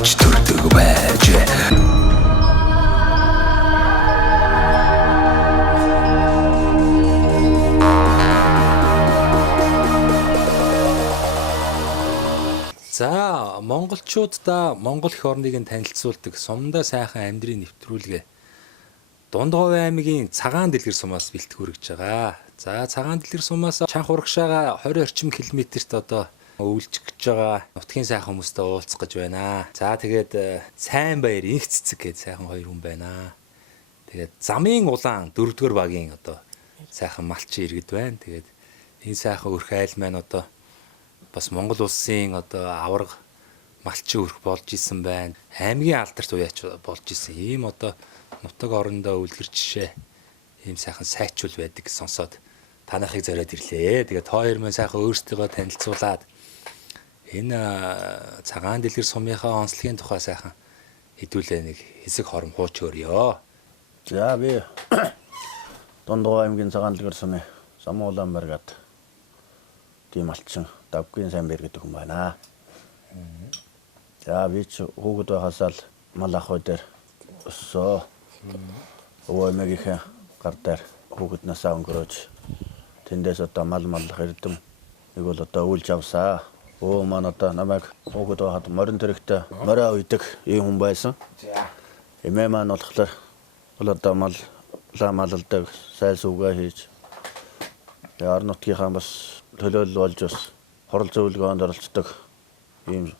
болж төрдөг байж. За, монголчуудаа Монгол эх орныг нь танилцуулдаг сумдаа сайхан амьдрын нэвтрүүлгээ. Дундгов аймгийн Цагаан дэлгэр сумаас бэлтгэгүрэж байгаа. За, Цагаан дэлгэр сумаас Чанх урагшаага 20 орчим километрт одоо үйлчилж байгаа нутгийн сайхан хүмүүстэй уулзах гэж байна. За, тэгээд сайн баяр инх цэцэг гээд сайхан хоёр хүн байна. Тэгээд замын улаан 4-р багийн одоо сайхан малчин иргэд байна. Тэгээд энэ сайхан өрх айл маань одоо бас Монгол улсын одоо аварга малчин өрх болж исэн байна. Аймгийн алдарт уяач болж исэн. Ийм одоо нутаг орондоо үлгэр жишээ ийм сайхан сайчул байдаг сонсоод танахыг зориод ирлээ. Тэгээд хоёр маань сайхан өөрсдийгөө танилцуулаад энэ Цагаан дэлгэр сумынхаа онцлогийн тухай сайхан хэдүүлээ нэг хэсэг хором хууч өөрё. За би Дундгов аймгийн Цагаан дэлгэр сумын Самуулан баргад тийм алчин давгийн сайн бэр гэдэг хүн байна. За би ч хүүхэд байхасаа л мал ах хоёр өссөө. Өвөө эмээгийнхээ гар дээр хүүхэд насаа өнгөрөөж тэндээс одоо мал эрдэм нэг бол одоо үйлж авсаа. Өө маань одоо намайг хүүхэд байхад морин тэрэгтэй мороо үйдэг ийм хүн байсан. Эмээ маань болохоор одоо малалдаг сайл сүүгээ хийж орон нутгийнхаа бас төлөөлөл болж бас хорол зөвлөгөөнд оролцдог ийм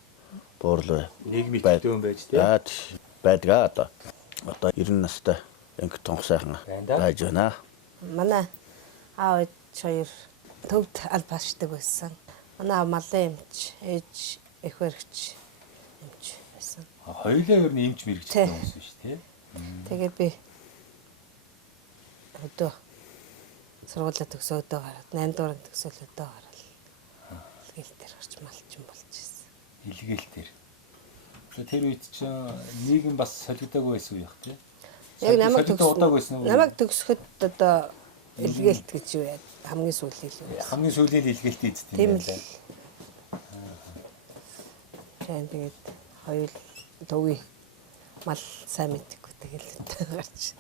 буурлаа. Нийгмийн төлөөн байж тээ. Байдгаа одоо 90 настай инх тонх сайхан байж байна. Манай аав хоёр төвд албаашдаг байсан. Манай аав малын эмч, ээж эх баригч эмч байсан. Хоёулаа ер нь эмч мэрэгчтэй хүмүүс биш тий. Тэгээд би одоо сургуулаа төгсөөдөө гараад 8 дуурайнд төгсөөлөдөө гараад илгээл дээр гарч малчин болж ирсэн. Илгээл дээр. Тэр үед чинь нийгэм бас солигдоогүй байсан уу яг тий? Яг намайг намайг төгсөхөд одоо илгээлт гэж юу яа хамгийн сүүлийн л. Хамгийн сүүлийн илгээлт ийдтэй тийм л. Тэгээд хоёул төвийн мал сайн мэдгүй тэгэл гарч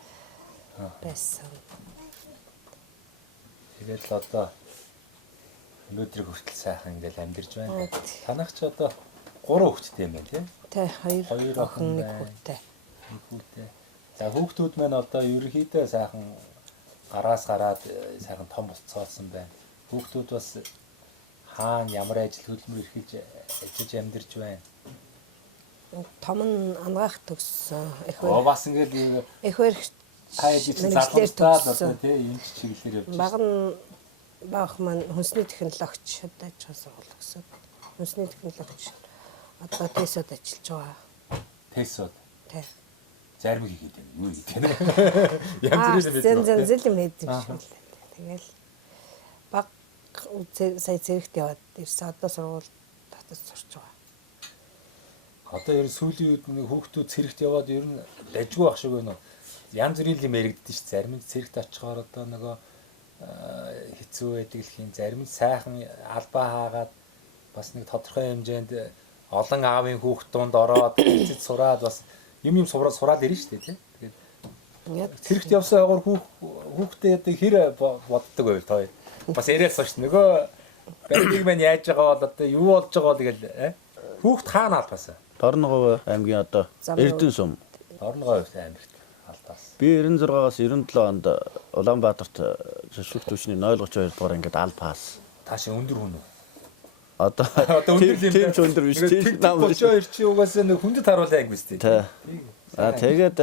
байсан. Тэгээд л одоо өнөөдрийг хүртэл сайхан ингээл амьдарч байна. Танах ч одоо 3 хүүхэдтэй юм байна тий? Тэ 2 охин 1 хүүхэдтэй. За хүүхдүүд маань одоо ерөнхийдөө сайхан гараас гараад сайхан том болцоосон байна. Хүүхдүүд бас хаана ямар ажил хөдөлмөр эрхэлж ажиллаж амьдарч байна. Том нь ангаах төгссөн. Бас ингээл эх баригч залхуустаад одоо тий энэ чиглэлээр явж байна. Баг маань хүнсний технологич одоо сургууль өгсөн. Хүнсний технологич одоо тесод ажиллаж байгаа. Тесод. Тий. Зарим хийгээд байна. Юу гэдэг вэ? Янз бүрийн зэн зэлэм хийдэг юм шиг л. Тэгэл баг сая зэрэгт яваад ирсэн. Одоо сургууль татаж сурч байгаа. Одоо ер нь сүүлийн үед нэг хүүхдүүд цэрэгт яваад ер нь дажгүй байх шиг байна уу? Янз бүрийн юм яригддаг ш. Зарим нь цэрэгт очихоор одоо нөгөө хэцүү байдаг л хин зарим нь сайхан албаа хаагаад бас нэг тодорхой хэмжээнд олон аавын хүүхдүүд ороод эцэд сураад бас юм сураад ирнэ шүү дээ тий. Тэгээд цэрэгт явсан агаар хүүхдээ одоо хэр боддог байв тоо. Бас яриасан ш. Нөгөө банкиг маань яаж байгаа бол одоо юу болж байгаа бол тэгэл хүүхд хаана албаасаа? Дорногов аймгийн одоо Эрдэнэ сум. Дорногов аймагт алдаас. Би 96-аас 97 онд Улаанбаатарт зөвшөөрөх төвчний 032 дугаар ингээд албаас. Тааш өндөр хүн үү? Одоо тийм ч өндөр биш. Тийм нам 32 чи угаасаа нэг хүндэт харуулаа анги биз дээ. Тэгээд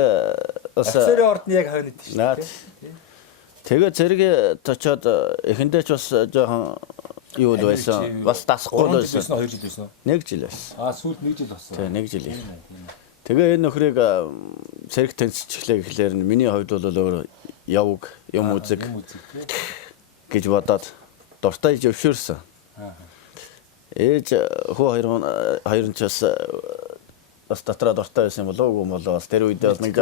бас офицерын ордны яг хойно идэж шүү. Тэгээд зэрэг очоод эхэндээ ч бас жоохон юу л байсан. Бас дасахгүй л байсан. 2 жил байсан уу? 1 жил байсан. Сүүлд 1 жил болсон. Тэг 1 жил. Тэгээ энэ нөхрийг зэрэг танилцчихлаа гэхлээр миний хувьд бол өөр явг юм үзэг гэж бодоод дуртай зөвшөөрсөн. Ээж хөө хоёр нь ч бас дотроо дуртай байсан болов уу бас тэр үедээ бас нэг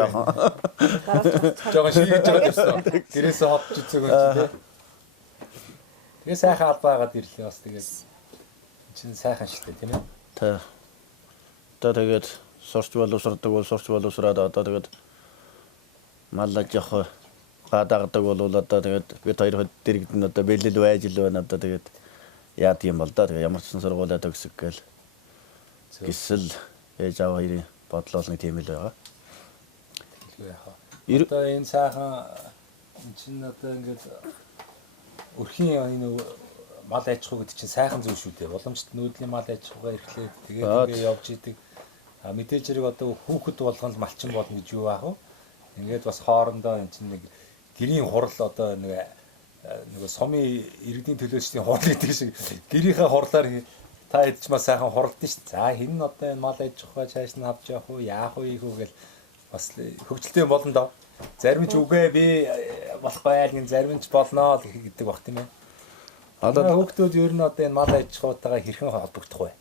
жоохон шийдэж байгаа гэсэн. Гэрээсээ ховч үзэг юм чи тий. Тэгээ сайхан албаагаад ирлээ бас тэгээд чинь сайхан шүү дээ тийм ээ. Та тэгээд сурч боловсрдаг бол сурч боловсраад одоо тэгээд мал аж ахуй гадагдаг бол одоо тэгээд бид хоёр хэд дэрэгдэн одоо бэлэл байж л байна одоо тэгээд яад юм бол да тэгээд ямар ч сан сургуулиа төгсөх гээл гисэл ээж аваа хоёрын бодол бол нэг тийм л байгаа. Хэлгүй яхаа. Одоо энэ сайхан чинь одоо ингээд өрхийн энэ мал аж ахуй гэдэг чинь сайхан зүйл шүү дээ. Боломжит нүүдлийн мал аж ахуйгаа эрхлээд тэгээд ингээд явж идэг. А мэдээж хэрэг одоо хүүхэд болгоно малчин болно гэж юу аах вэ? Ингээд бас хоорондоо энэ чинь нэг гэрийн хурал одоо нэг сумын иргэдийн төлөөлчдийн хурал гэдэг шиг гэрийнхээ хурлаар та хэд ч маш сайхан хуралдсан шүү дээ. За хин нь одоо энэ мал аж ахуйгаа цааш нь авч явах уу, яах вэ гэх гэл бас хөвгөлтэй болно доо. Зарим ч үгүй би болох байл гин зарим ч болноо л гэдэг баг тийм ээ. Одоо хүүхдүүд ер нь одоо энэ мал аж ахуйтайгаа хэрхэн холбогдох вэ?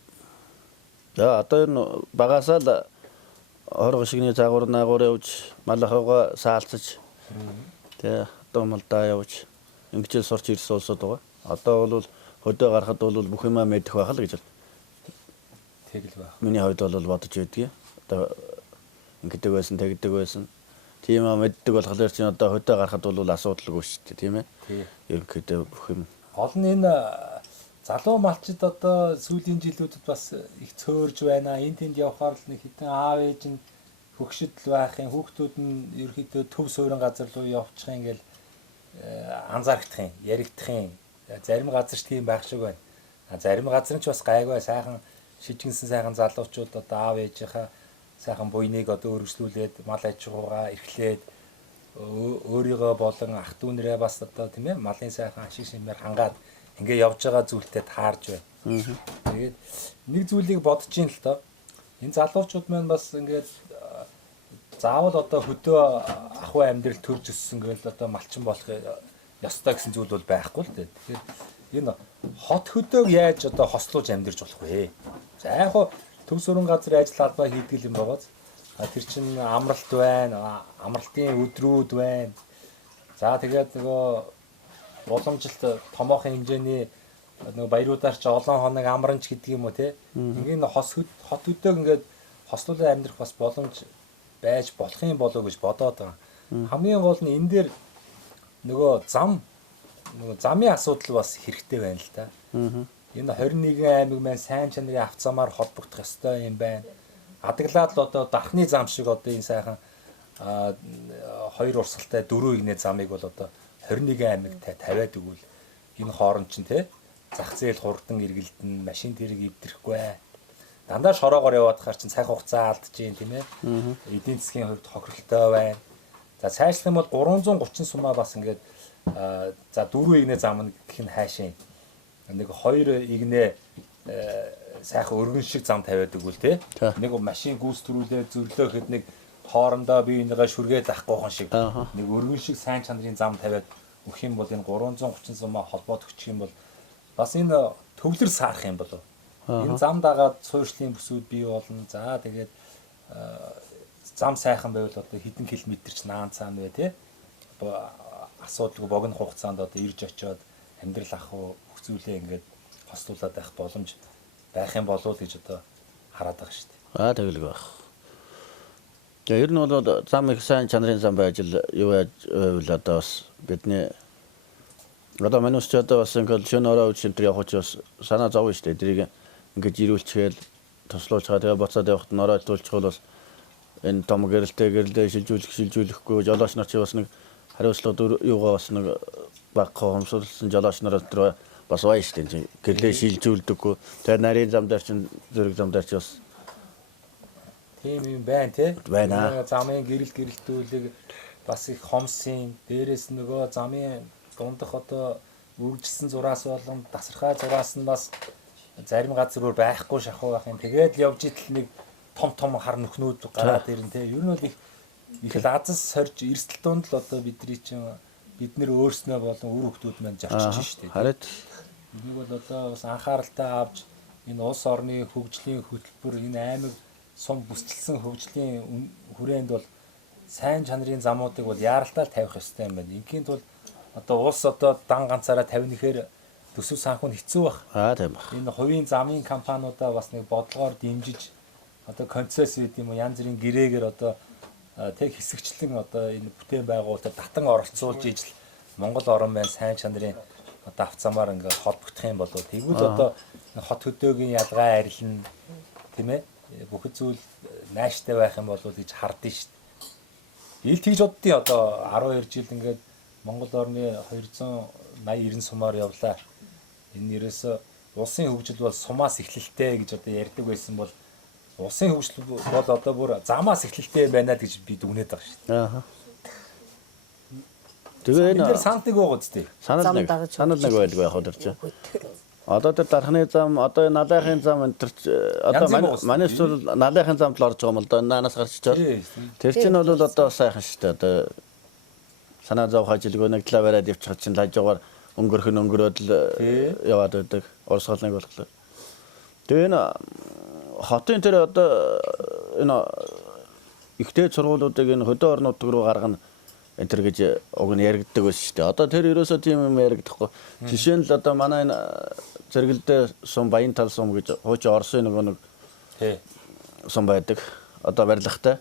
За одоо энэ багасаа л хорго шигний загвар наагур явж малахыгаа саалцаж тэгээ одоо малдаа явж ингэж сурч ирсэн улсууд байгаа. Одоо бол хөдөө гарахад бол бүх юмаа мэдэх байх л гэж Тэгэл байх. миний хувьд бол бодож байдгийг. Одоо ингэдэг байсан, тэгдэг байсан. Тийм аа мэддэг болохоор чинь одоо хөдөө гарахад бол асуудалгүй шүү дээ, тийм ээ. Ерөнхийдөө бүх юм. Гол нь энэ залуу малчид одоо сүүлийн жилүүдэд бас их цөөрж байна. Энд тэнд явхаар л нэг хитэн аав ээж нь хөгшөдл байх юм. Хүүхдүүд нь ерөөхдөө төв суурин газар руу явчих юм ингээл анзаарах юм, яригдах юм. Зарим газар ч тийм байх шиг байна. Зарим газар нь ч бас гайгүй сайхан шижигнсэн сайхан залуучууд одоо аав ээжийнхаа сайхан буйныг одоо өргөжлүүлээд мал аж ахуйгаа эрхлээд өөрийгөө болон ах дүүнэрээ бас одоо тийм ээ малын сайхан ашиг шимээр хангаад ингээ явж байгаа зүйлтэй таарж байна. Тэгээд нэг зүйлийг бодож ин л тоо. Энэ залуучууд маань бас ингээд заавал одоо хөдөө ахуй амьдрал төрж өссөн гэвэл одоо малчин болох ёстой гэсэн зүйл бол байхгүй л дээ. Тэгэхээр энэ хот хөдөөг яаж одоо хослуулж амьдарч болох вэ? За яг хоо төв сүрэн газар ажил албаа хийдэг юм байгааз. Тэр чинь амралт байна, амралтын өдрүүд байна. За тэгээд нөгөө боломжилт томоохон хэмжээний нөгөө баяруудаар ч олон хоног амранч гэдэг юм уу те. Ингээд хот хөдөг ингээд хослуулаад амьдрах бас боломж байж болох юм болов гэж бодоод байгаа. Хамгийн гол нь энэ дээр нөгөө замын асуудал бас хэрэгтэй байна л та. Энэ 21 аймаг маань сайн чанарын авто замаар холбогдох ёстой юм байна. Адаглаад л одоо дархны зам шиг одоо энэ сайхан 2 урсгалтай 4 игнэ замыг бол одоо 21 аймагт тавиад өгвөл энэ хооронд чинь те зах зээл хурдан эргэлдэн машин тэрэг эвдрэхгүй. Дандаа шороогоор яваад хаар чинь цаг хугацаа алдаж юм тийм ээ. Эдийн засгийн хувьд хохиролтой байна. За цаашлах юм бол 330 сумаа бас ингээд за 4 игнэ зам гэх нь хаашаа нэг 2 игнэ сайхан өргөн шиг зам тавиад өгвөл те нэг машин гүйс төрүүлээд зөрлөөхэд нэг хоорондоо бие бинийгээ шүргээд авахгүйхан шиг нэг өргөн шиг сайн чанарын зам тавиад өгөх юм бол энэ 330 сумаа холбоод өгчих юм бол бас энэ төвлөр саарах юм болов. Энэ зам дагаад суурьшлын бүсүүд бий болно. За тэгээд зам сайхан байвал одоо хэдэн километрч наан цаана вэ те асуудалгүй богино хугацаанд одоо ирж очиод амьдрал ах уу хөвцүүлээ ингээд хослуулаад байх боломж байх юм болов уу гэж одоо хараад байгаа шүү дээ. Тэгэлгүй байх. За ер нь бол зам их сайн чанарын зам байж л юу байвал одоо бас бидний одоо манайс ч одоо бас ингээд шөнө ороо үчимтэр явах ч бас санаа зовж штэ дэрийг ингээд ирүүлчихэл туслуулж байгаа тэгээ буцаад явахт нь ороо туулчих бол бас энэ том гэрэлтэй шилжүүлэхгүй жолооч нар ч бас нэг хариуцлага юугаа бас нэг баг хомсолсон жолооч нар өдрөө бас бай штэ гэрлээ шилжүүлдэггүй тэгээ нарийн зам дээр чинь зэрэг зам дээр ч бас тийм юм байна те. Байна. Замын гэрэлтүүлэг бас их хомсын дээрээс нөгөө замын дундах одоо үргэлжилсэн зураас болон тасархай зураас нь бас зарим газар руу байхгүй шахуу байх юм. Тэгээд л явж идэл нэг том хар нөхнүүд гараад ирэн те. Ер нь бол их лазас сорж эрсдэл донд л одоо бидний чинь бид нэр өөрснөө болон үр хөвгүүд маань зорчиж штэ. Хараад нэг бол одоо бас анхааралтай авч энэ улс орны хөгжлийн хөтөлбөр энэ аймаг сум бүсчилсэн хөгжлийн хүрээнд бол сайн чанарын замуудыг бол яаралтай тавих ёстой юм байна. Ингийн тул одоо улс одоо дан ганцаараа тавихнэхээр төсөв санхүү нь хэцүү баг. тийм баг. Энэ хувийн замын компаниудаа бас нэг бодлогоор дэмжиж одоо концесс гэдэг юм уу янз бүрийн гэрээгээр одоо тэг хэсэгчлэн одоо энэ бүтээн байгуулалтад татан оролцуулж ижил Монгол орон байна сайн чанарын одоо авцамаар ингээд холбогдох юм болов тэгвэл одоо хот хөдөөгийн ялгаа арилна тийм ээ бүх зүйл нааштай байх юм болов гэж хардсан шүү дээ. Ил тэгж боддیں۔ Одоо 12 жил ингээд Монгол орны 280 90 сумаар явлаа. Энэ ерөөсө улсын хөгжил бол сумаас эхлэлтэй гэж одоо ярьдаг байсан бол улсын хөгжил бол одоо бүр замаас эхлэлтэй байна гэж би дүгнээд байгаа шүү дээ. Аа. Тэгээ Энэ сантыг байгаа үстэй. санал нэг байлгүй яг өдөр чи. Одоо тэр дархны зам, одоо налайхын зам энэ төр одоо манай зүйл налайхын замд л орж байгаа юм л да. Наанаас гарч чад. Тэр чинь бол одоо сайхан шүү дээ. Одоо санаа зов хажилгүй нэг талаа бариад явчих чинь лажгаар өнгөрөх нь өнгөрөөд л яваад байдаг. Орсголныг болохоор. Тэгээ энэ хотын тэр одоо энэ ихтэй сургуулиудыг энэ хөдөө орнууд руу гаргана энэ төр гэж уг нь яригддаг байсан шүү дээ. Одоо тэр ерөөсөө тийм юм яригдахгүй. Жишээ нь л одоо манай энэ зэрэгэлдээ сум Баян тал сум гэж хуучин Орсын нэг сум байдаг. Одоо барилгатай.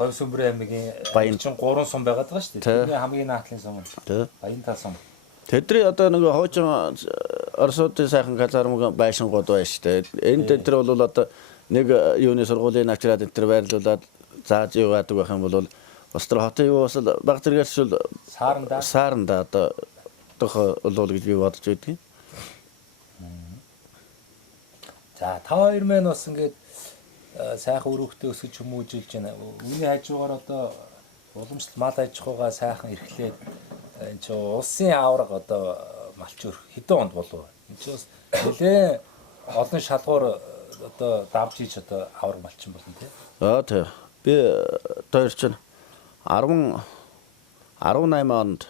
Говь сүмбэр аймгийн Баян чинь 3 сум байгаад байгаа шүү дээ. Тэрний хамгийн наадлын сум. Баян тал сум. Тэдний одоо нэг хуучин Оросуудын сайхан казармын байшингууд байна шүү дээ. Энэ тэдний бол одоо нэг юуны сургуулийн навчраад энэ төр байрлуулад зааж яваадаг байх юм бол бас тэр хотын юу бас баг зэрэгшүүл сааранда одоо тох болов гэж би бодож байдгийн. За та хоёр маань бас ингээд сайхан өрөөхтэй өсөж хүмүүжилж байна. Үүний хажуугаар одоо уламжлалт мал аж ахуйгаа сайхан эрхлээд энэ ч улсын авраг одоо малч өрх хэдэн онд болов. Энэ ч бас нэлээ олон шалгуур одоо давж ич одоо авраг малчин болно тий. Тийм. Би тойр чинь 18 онд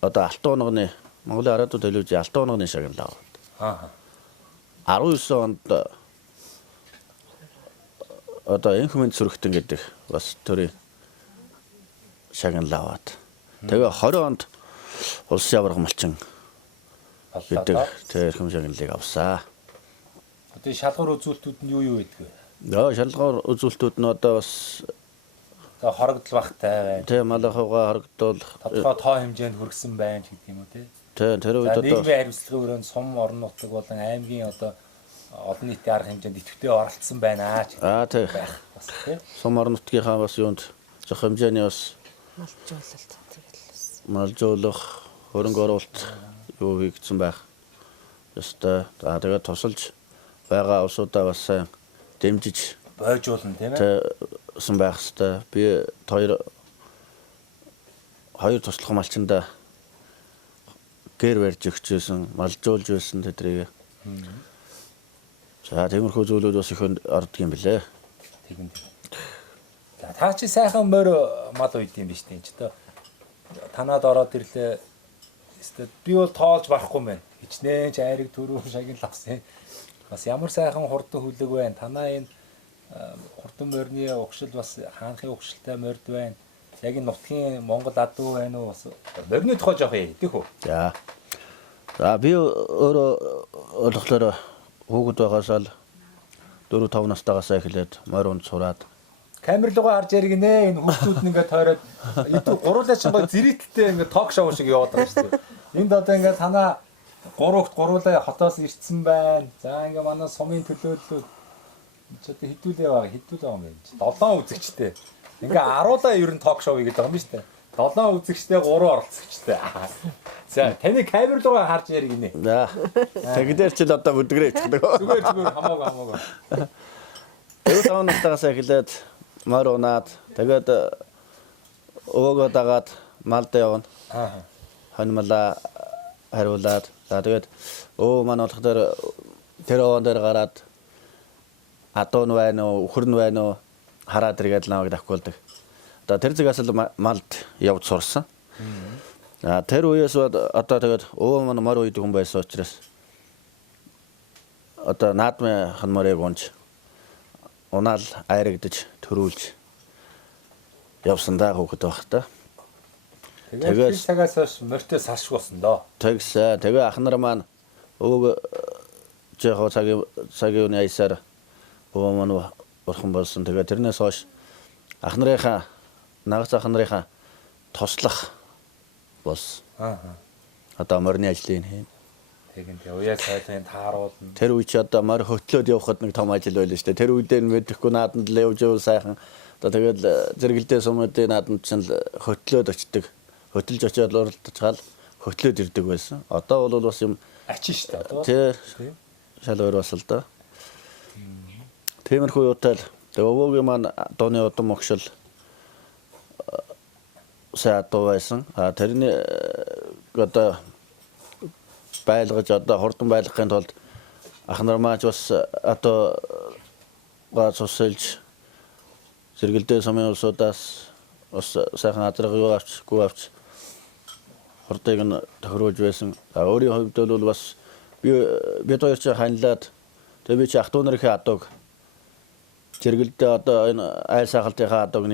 одоо Алтан онгоны Монголын араадууд төлөвж Алтан онгоны шагналаа. 19 онд одоо энхмэнд сүрхтэн гэдэг бас төрийн шагналаа аваад. Тэгээ 20 онд улсын авраг малчин гэдэг тэр энхм шагналыг авсаа. Одоо шалгуур үзүүлэлтүүд нь юу байдаг вэ? Шалгуур үзүүлэлтүүд нь одоо бас хорогдол багтай байна. Тийм малахуйгаа хорогдол тодорхой тоо хэмжээнд хүргэсэн байна гэдэг юм уу тий. Тийм тэр үед одоо нийгмийн хариуцлагын өрөөнд сум орон нутаг болон аймгийн одоо олон нийтийн арга хэмжээнд идэвхтэй оролцсон байна ч тийм бас тий. Сум орон нутгийнхаа бас юунд зөх хэмжээний бас малжуулалт тэгэл малжуулах хөрөнгө оруулалт юу хийгдсэн байх. Ёстой. За тэгээд тусалж байгаа улсуудаа бас сайн дэмжиж бойжуулна тийм ээ. Сэн байх хэвээр би хоёр туслах малчинда гэр барьж өгчөөсөн, малжуулж байсан тэдрийг. За тиймэрхүү зүйлүүд бас их ордог юм билээ. Тэгүн. За та чи сайхан морь мал үйд юм биш тийм ч одоо танаад ороод ирлээ. Би бол тоолж барахгүй мэн. Хичнээн ч айрыг төрөө шагнал авсан. Бас ямар сайхан хурдан хүлэг байна. Танаа энэ хурдан морины угшил бас хаанхын угшилтай морд байна. Яг энэ нутгийн Монгол адуу байна уу? Бас морины тухай жоох хэлэх үү? За. За би өөрөө болохоор хүүхэд байгаасаа л 4 5 настайгаас эхлээд морь унд сураад камер руугаа харж яригнэ. Энэ хүүхдүүд нь ингээд тойроод идэв гуруулаа чинь гоо зэрэгтэлтэй ингээд ток шоу шиг яваад байгаа шүү дээ. Энд одоо ингээд танаа гуруулаа хотоос ирсэн байна. За ингээд манай сумын төлөөлөл ч одоо хэдүүлээ байгаа юм байна. 7 үзэгчтэй. Ингээ аруулаа ер нь ток шоу хийгээд байгаа юм шүү дээ. 7 үзэгчтэй 3 оролцогчтой. За таны камер руугаа харж яригнэ. За. Тэгдэр ч л одоо бүдгэрээ ичдэг. Зүгээр хамаагүй. 5 настайгаас эхлээд морь унаад тэгээд өвөөгөө дагаад малд явна. Хонмолоо хариулаад за тэгээд манай болохоор тэр овон дээр гараад адуун байна уу, өхөр нь байна уу хараад иргээд намайг давхуулдаг. Одоо тэр зэгээс л малд явж сурсан. Тэр үеэс одоо тэгээд өвөө маань морь үйдэг хүн байсан учраас одоо наадмын ханморыг унж унаал айрагдаж төрүүлж явсан даа хөөхд байх та. Тэгээд цагаас хойш морьтой салшгүй болсон доо. Тэгсээ тэгээ ах нар маань өвөг жоохон цагийн аясаар өвөө маань бурхан болсон. Тэгээ тэрнээс хойш ах нарынхаа нагц ах нарынхаа тослох болсон. Одоо морины ажлыг хийн. Тэгин тэгээ уяа цайлгын тааруулна. Тэр үе чи одоо морь хөтлөөд явхад нэг том ажил байлаа шүү дээ. Тэр үедээ мэдэхгүй нааданд л явж ивэл сайхан. Одоо тэгэл зэрэгэлдээ сумуудын нааданд ч хөтлөөд очдөг. Хөтлж очиод уралдчихаал хөтлөөд ирдэг байсан. Одоо бол бас юм Ачин шүү дээ одоо. тэр шал өөр бас л да. Тиймэрхүү юутай л өвөөгийн маань дууны удам огшил сая дуу байсан. Тэрний одоо байлгаж одоо хурдан байлгахын тулд ах нар маань бас одоо гацусэлж зэрэгэлдээ сумын улсуудаас бас сайхан азраг юу авч гүү авч хурдыг нь тохируулж байсан. Өөрийн хувьд бол бас бид хоёр ч ханилаад тэгээ би чи ах トゥ нарын адууг зэрэгэлдээ одоо энэ айл сахалтынхаа адууг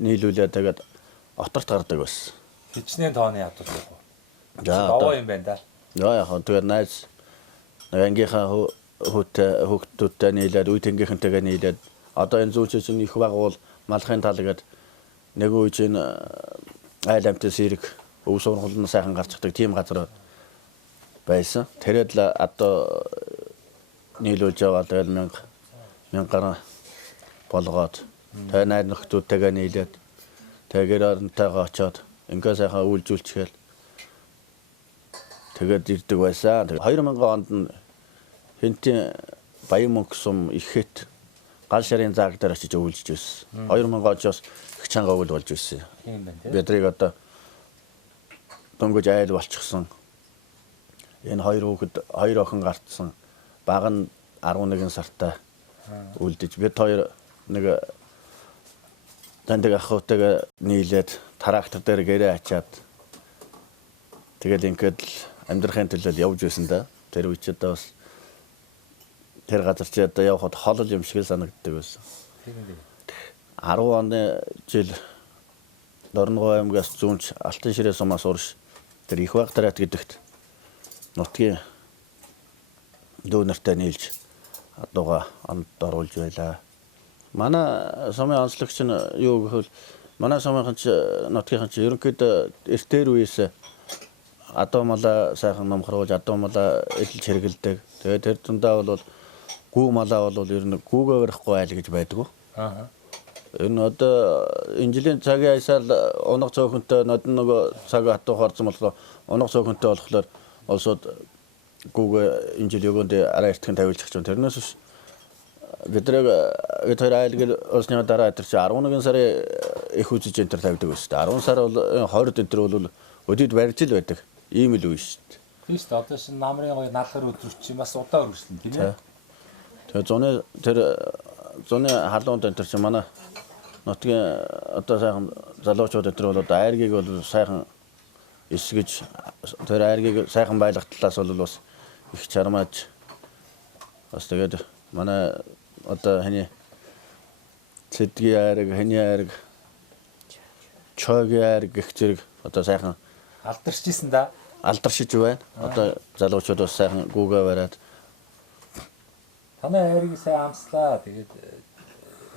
нийлүүлээд тэгээд оторт гардаг байсан. Хичнээн тооны ядууд яг. За Баваа юм байна да. яа тэгээд найз ангийнхаа хүүхдүүдтэй нийлээд үе тэнгийнхэнтэйгээ нийлээд одоо энэ зүүн чинь их баг бол малахын тал гээд нэг үе чинь айл амтс ирэх өв сургууль нь сайхан гарчдаг тийм газар байсан. Тэрэд л одоо нийлүүлж яваад тэгэл 1000 гаруй болгоод тэгээ найз нөхдүүдтэйгээ нийлээд тэгээд орнтойгоо очоод ингээ сайхан үйлжүүлчихэл тэгээд ирдэг байсан. 2000 онд нь Хинтийн Баян мөнгө сум ихэт гал шарын зааг дээр очиж өвлж байсан. 2000 оноос их чанга өвөл болж байсан. Тийм байна тийм. Бидрийг одоо дөнгөж айл болчихсон. Энэ хоёр охин гартсан. Баг нь 11 сартай үлдэж бид хоёр нэг таньдаг ахуйтайгаа нийлээд трактор дээр гэрээ ачаад тэгэл ингээд л амьдрахын төлөө явж байсан да. Тэр үе ч одоо бас тэр газар чи одоо явхад холол юм шиг санагддаг байсан. Тийм үү. 10 оны жил Дорногов аймгаас зүүнч Алтан ширээ сумаас урш тэр их баг тариат гэдэгт нутгийн дүүнертэй нийлж адууга онд оруулж байлаа. Манай сумын онцлогч нь юу гэвэл манай сумынхан ч нутгийнхан ч ерөнхийдөө эртээр үеэс адуу малаа сайхан номхруулж адуу малаа эдэлж хэрэгэлдэг. Тэгээд тэр дундаа бол гүү малаа бол ер нь гүүгээ барихгүй айл гэж байдаг. Энэ одоо энэ жилийн цагийн аясаар унах цөөхөнтэй нодон нөгөө цаг хатуу харсан болохоор унах цөөхөнтэй болохоор олсод гүүгээ энэ жил өгөөнд арай эртхэн тавилчих чинь тэрнээс биш бид хоёр айлгэл осны дараа тэр чи 11 сарын их үзэж энэ төр тавьдаг байсан. 10 сар бол 20 энэ төр бол өдөд барьж л байдаг. Ийм л үе шүү дээ. Тийм шүү дээ. Одоо шин намрын гоё наалгар өдрөч чи бас удаа өргөсөн тийм ээ. Тэгээ зуны халуунд энэ төр чи манай нутгийн одоо сайхан залуучууд энэ төр бол одоо айргийг бол сайхан эсгэж тэр айргийг сайхан байлгахтлаас бол бас их чармааж бас тэгээд манай одоо хани цэдгийн айрыг, хани айрыг, чойгийн айрыг гэх зэрэг одоо сайхан Алдарч исэн да. алдаршиж байна. Одоо залуучууд бас сайхан гүүгээ бариад Танай айрыг сайн амслаа. Тэгээд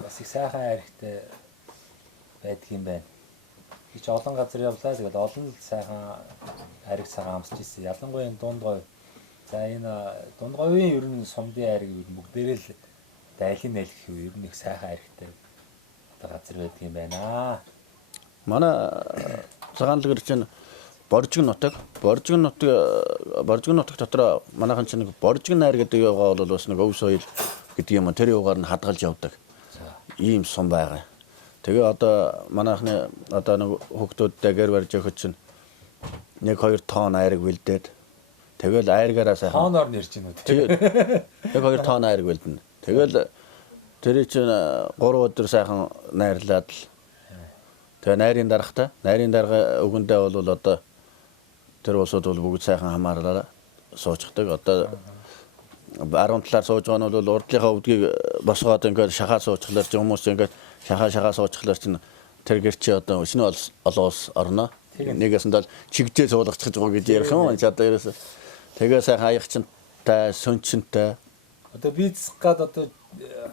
бас их сайхан айртай байдаг юм байна. Ич олон газар явлаа. Тэгээд олон л сайхан айрыг цагаан амсч ирсэн. Ялангуяа энэ дундгой. За энэ дундгойн ер нь сумдын айрыг ер нь бүгдээрээ л дайлын нэлэх юу ер нь их сайхан айртай одоо газар байдаг юм байна. манай цагаанлагэр чинь Боржиг нутаг дотор манайхан чинь нэг Боржиг найр гэдэг юугаа бол бас нэг өв соёл гэдэг юм. Тэр юугаар нь хадгалж явдаг. Ийм сум байгаа. Тэгээ одоо манайхны одоо нэг хүүхдүүдтэй гэр барьж өгөх чинь 1-2 тонн айрыг бэлдээд тэгэл айргаараа сайхан Тооноор нэрж гинүү. тэгээд 1-2 тонн айрыг бэлдэнэ. Тэгэл тэр чинь 3 өдөр сайхан найрлаад л тэгээ найрын дарахтай. Найрын дарга өгөндөө бол одоо тэр улсууд бол бүгд сайхан хамаарлаа суучдаг. Одоо 10 талаар сууж байгаа нь бол урдлынхаа өвдгийг босгоод ингээд шахаа суучглаар ч хүмүүс ингээд шахаа суучглаар чинь тэр гэр чи одоо өшнө олоос орно. Нэгээс нь бол чигжээ суулгачих гэж байгаа гэж ярих юм. Одоо ерөөсө тэгээ сайхан аягчтай, сүнчэнтэй. Одоо бизнес гад одоо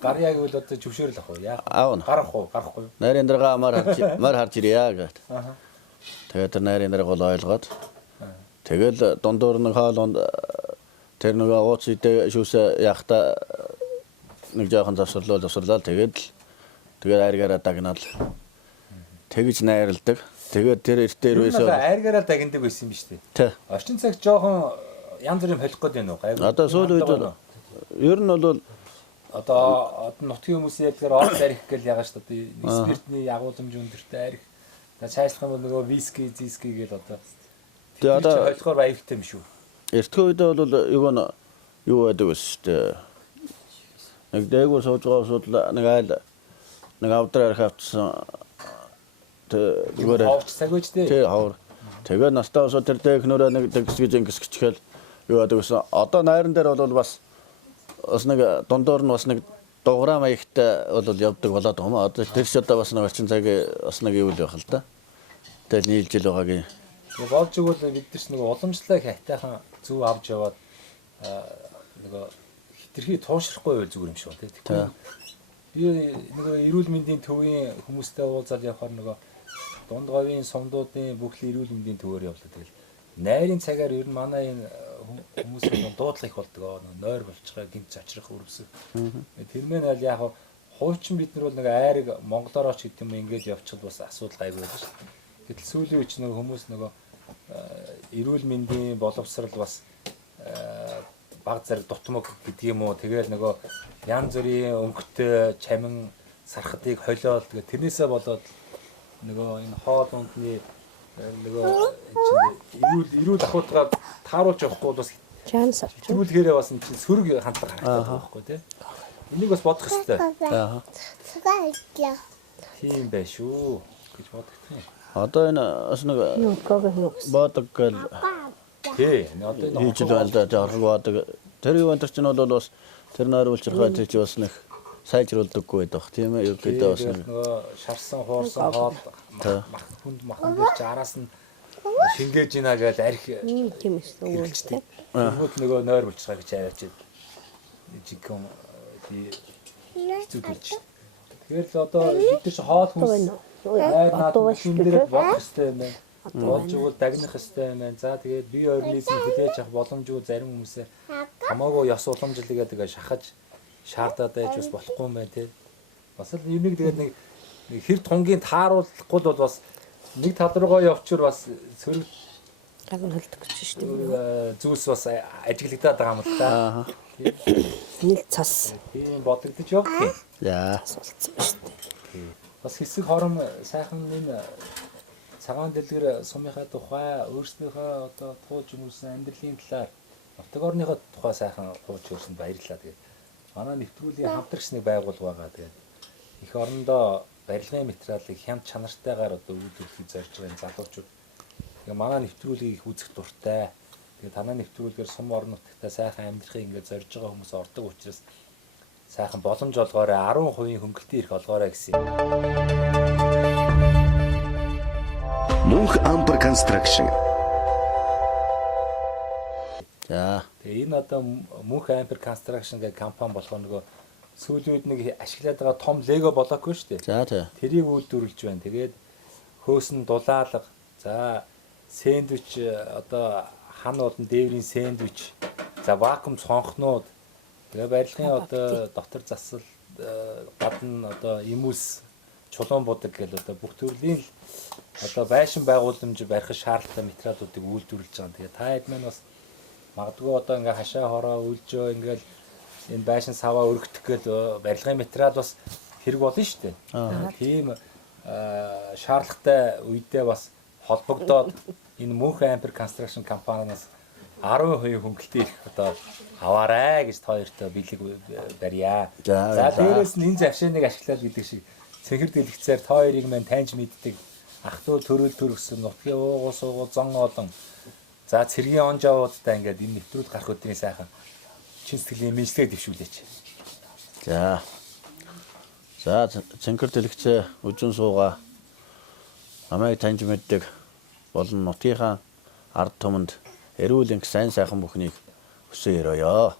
гарьяа гэвэл одоо зөвшөөрөл авах уу? Яах вэ? Аавна. Гарахгүй юу? Найрын дарга мар харж ирье гэд. Аха. Тэгээд тэр найрын дарга бол ойлгоод. Тэгэл дундуур нэг хоолонд тэр нэг ууц идэ шүүсэ яхта нэг жоохон завсарлал тэгээд айргаараа дагнал. Тэгж найралдаг. Тэгээд тэр эртээр үесээ айргаараа дагнадаг байсан юм биш үү? тий. Орчин цаг жоохон янз бүрийн холих гээд байна уу? Гайгүй. Одоо сүүл үед бол ер нь бол одоо нутгийн хүмүүсийн ярьдгаар оол арих гэж ягаа шүү дээ. Спиртний агуулмж өндөртэй арих. Цаашлах юм бол нөгөө виски, зиски гэж одоо. Тэгээ одоо холихоор баяртай юм шүү. эртхэн үед бол юу байдаг вэ шүү дээ. Нэг дээгүүр сууж байгаа асуудал нэг авдраар хавцсан Зүгээр хавч цаг үеч дээ. Тий хавар. Тэгээ настаа усаа тэр дээгнөрөө нэг гисгичгээл юу яадаг гэсэн. Одоо найран дээр бол бас нэг дундуур нь бас нэг дуграа маягтай бол явдаг болоод байгаа юм. Одоо тэр ч одоо бас нэг орчин цагийн бас нэг юу л байх л да. Тэгэл нийлж ил байгаагийн. Тэгээ болж игэл бид нар нэг уламжлалаа хайтайхан зөв авч яваад нөгөө хитрхи туушрахгүй байл зүгээр юм шиг тий. Би нөгөө эрүүл мэндийн төвийн хүмүүстэй уулзаад явахаар нөгөө дунд говийн сумдуудын бүх л эрүүл мэндийн төвөөр явлаа. Тэгэл найрын цагаар ер нь манай энэ хүмүүсийн дуудлага их болдог. Нойр болчихоо гинт зочрох өрөвсөв. Тэр мэн аль яг хуучин бид нар бол нэг айрыг монголоор ч гэдэг юм ингээд явчихад бас асуудал гайгүй байдаг шүү. Гэтэл сүүлийн үеч нэг хүмүүс нөгөө эрүүл мэндийн боловсрал бас баг зэрэг дутмаг гэдэг юм уу. Тэгэл нөгөө янз бүрийн өнгөтэй чамин сархадыг холиол тэгээ тэрнээсээ болоод нөгөө энэ хоол ундны нөгөө эрүүл ахуйтгаа тааруулж явахгүй бас Чанс авч. тэрүүлгээрээ бас энэ сөрөг хандлага харагдаад байхгүй тий. Энийг бас бодох хэрэгтэй. Аа. Тийм байх шүү гэж бодогдсон. Одоо энэ бас нэг Юу гоо бодог гэл Тий. Одоо энэ хийж л байна да жаргал бодог. Тэр юу энэ чинь бол бас тэр нойруулчирхай тэр чи бас нэг сайжруулдаггүй байдаг тийм ээ. Юу гэдэг бас нэг нөгөө шарсан хуурсан хоол мах хүнд махан дээр чи араас нь шингээж ийна гэж арх тийм шүү дээ. Тэгмүүд нөгөө нойр булчгаа гэж аваачаад жигэн зүгэлж. Тэгэхээр л одоо бид чи хоол хүнс Одоо шин дээр болох хэрэгтэй юм байна. Болж игэл дагнах хэрэгтэй юм байна. За тэгээд бие организм хүлээж авах боломжгүй зарим хүмүүсээ хамаагүй ёс уламжлал гэдэг шахаж шаардаад байж бас болохгүй юм байна тий. Бас л юмэг тэгээд нэг хэр тунгийн тааруулахгүй бол бас нэг тал руугаа явчвар бас сөрөг гал нь хөлдөх гэж шүү дээ. зүйлс бас ажиглагдаад байгаа юм л да. Нийл цас Тийм бодогдож явах. яа. суулцсан шүү дээ. Бас хэсэг хором сайхан энэ цагаан дэлгэр сумынхаа тухай өөрснийхөө одоо тууж өмөрсөн амьдралын талаар нутаг орныхоо тухай сайхан хууч өрсөнд баярлалаа. Тэгээд манай нэвтрүүлгийн хамтрагч нэг байгуул байгаа. Тэгээд их орондоо барилгын материалыг хямд чанартайгаар одоо үйлдвэрлэхийг зорж байгаа залуучууд. Тэгээд манай нэвтрүүлгийг их үзэх дуртай. Тэгээд танай нэвтрүүлгээр сум орон нутагтаа сайхан амьдрахыг ингээд зорж байгаа хүмүүс ордог учраас сайхан боломж олгоорой 10% хөнгөлтийн эрх олгоорой гэсэн. Мөнх Ампер Construction. За. Тэгээ энэ одоо Мөнх Ампер Construction гэх компани болохоор нөгөө сүүлийн үед нэг ашиглаад байгаа том лего блок шүү дээ. За тий. Тэрийг үйлдвэрлэж байна. Тэгээд хөөсөн дулаалга, за сэндвич одоо хан болон дээврийн сэндвич, за вакуум цонхнууд, тэгээ барилгын одоо дотор засал, гадна одоо имүс, чулуун будаг гэл одоо бүх төрлийн л одоо байшин байгууламж барих шаардлагатай материалуудыг үйлдвэрлэж байгаа. Тэгээ та хэд маань бас магадгүй одоо ингээ хашаа хороо үлжөө ингээл энэ байшин саваа өргөдөх гэл барилгын материал бас хэрэг болно шүү дээ. Тийм шаардлагатай үедээ бас холбогдоод энэ Мөнх Ампер Construction компаниас 10% хөнгөлтийн эрх одоо аваарай гэж та хоёртой бэлэг барья. За дээрээс нь энэ завшааныг ашиглаад гэдэг шиг цэнхэр дэлгэцээр та хоёрыг маань таньж мэддэг ах トゥ төрөл төрөсөн нутгийн уугуул суугуул зон олон за цэргийн он жавуудтай ингээд энэ нэвтрүүл гарах өдрийн сайхан чин сэтгэлийн имижлэг дэвшүүлээч. За. За цэнхэр дэлгэцээ үжин сууга намайг таньж мэддэг болон нутгийнхаа ард түмэнд эрүүл энх сайн сайхан бүхнийг хүсье өрөөё.